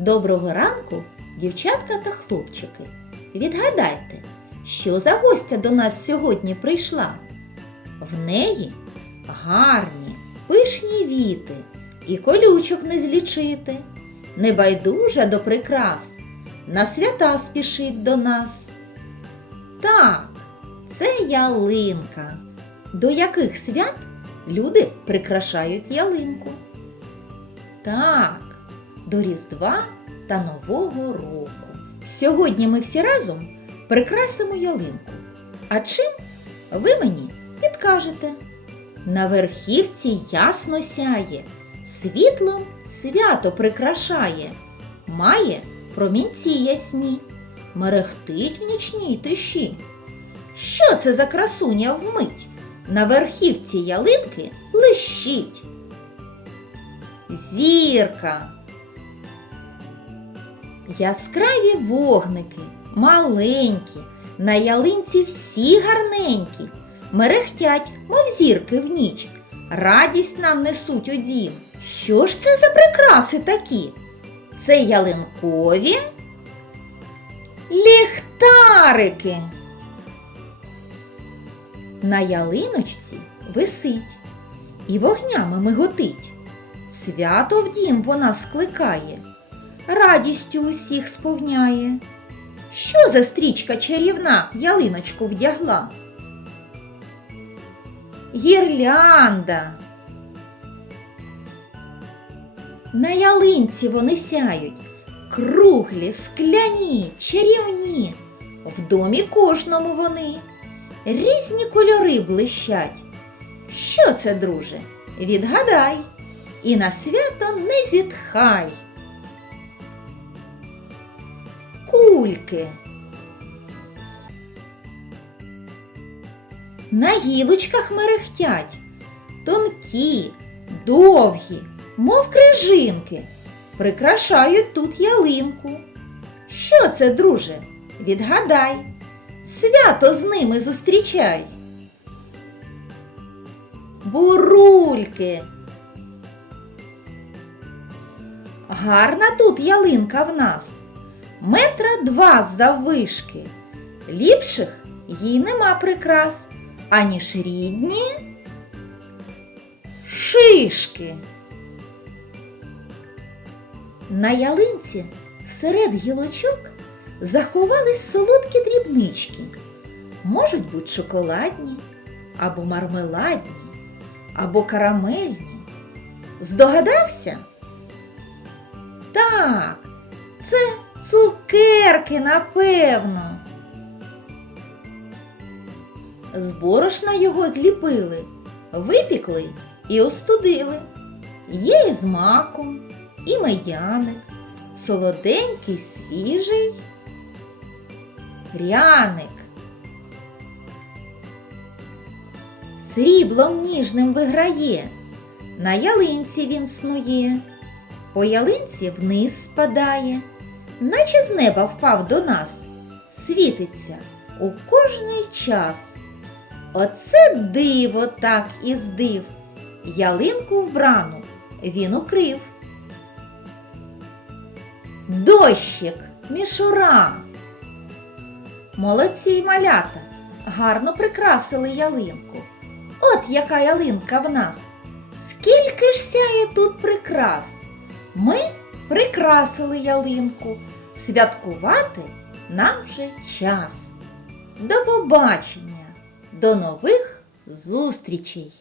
Доброго ранку, дівчатка та хлопчики. Відгадайте, що за гостя до нас сьогодні прийшла? В неї гарні, пишні віти, і колючок не злічити, небайдужа до прикрас, на свята спішить до нас. Так, це ялинка. До яких свят люди прикрашають ялинку? Так, до Різдва та Нового року. Сьогодні ми всі разом прикрасимо ялинку. А чим ви мені підкажете? На верхівці ясно сяє, світлом свято прикрашає, має промінці ясні, мерехтить в нічній тиші. Що це за красуня вмить? На верхівці ялинки блищить. Зірка. Яскраві вогники, маленькі, на ялинці всі гарненькі, мерехтять, мов зірки в ніч, радість нам несуть у дім. Що ж це за прикраси такі? Це ялинкові ліхтарики. На ялиночці висить і вогнями миготить. Свято в дім вона скликає, радістю усіх сповняє. Що за стрічка чарівна ялиночку вдягла? Гірлянда. На ялинці вони сяють, круглі, скляні, чарівні. В домі кожному вони різні кольори блищать. Що це, друже? Відгадай і на свято не зітхай. Кульки. На гілочках мерехтять, тонкі, довгі, мов крижинки, прикрашають тут ялинку. Що це, друже? Відгадай, свято з ними зустрічай. Бурульки. Гарна тут ялинка в нас. Метра два заввишки. Ліпших їй нема прикрас, аніж рідні шишки. На ялинці серед гілочок заховались солодкі дрібнички. Можуть бути шоколадні, або мармеладні, або карамельні. Здогадався? Так, це цукерки, напевно. З борошна його зліпили, випікли і остудили. Є і з маком, і медяник, солоденький, свіжий пряник. Сріблом ніжним виграє, на ялинці він снує, по ялинці вниз спадає, наче з неба впав до нас, світиться у кожний час. Оце диво так і здив, ялинку вбрану він укрив. Дощик, мішура. Молодці й малята, гарно прикрасили ялинку. От яка ялинка в нас. Скільки ж сяє тут прикрас. Ми прикрасили ялинку. Святкувати нам вже час. До побачення, до нових зустрічей!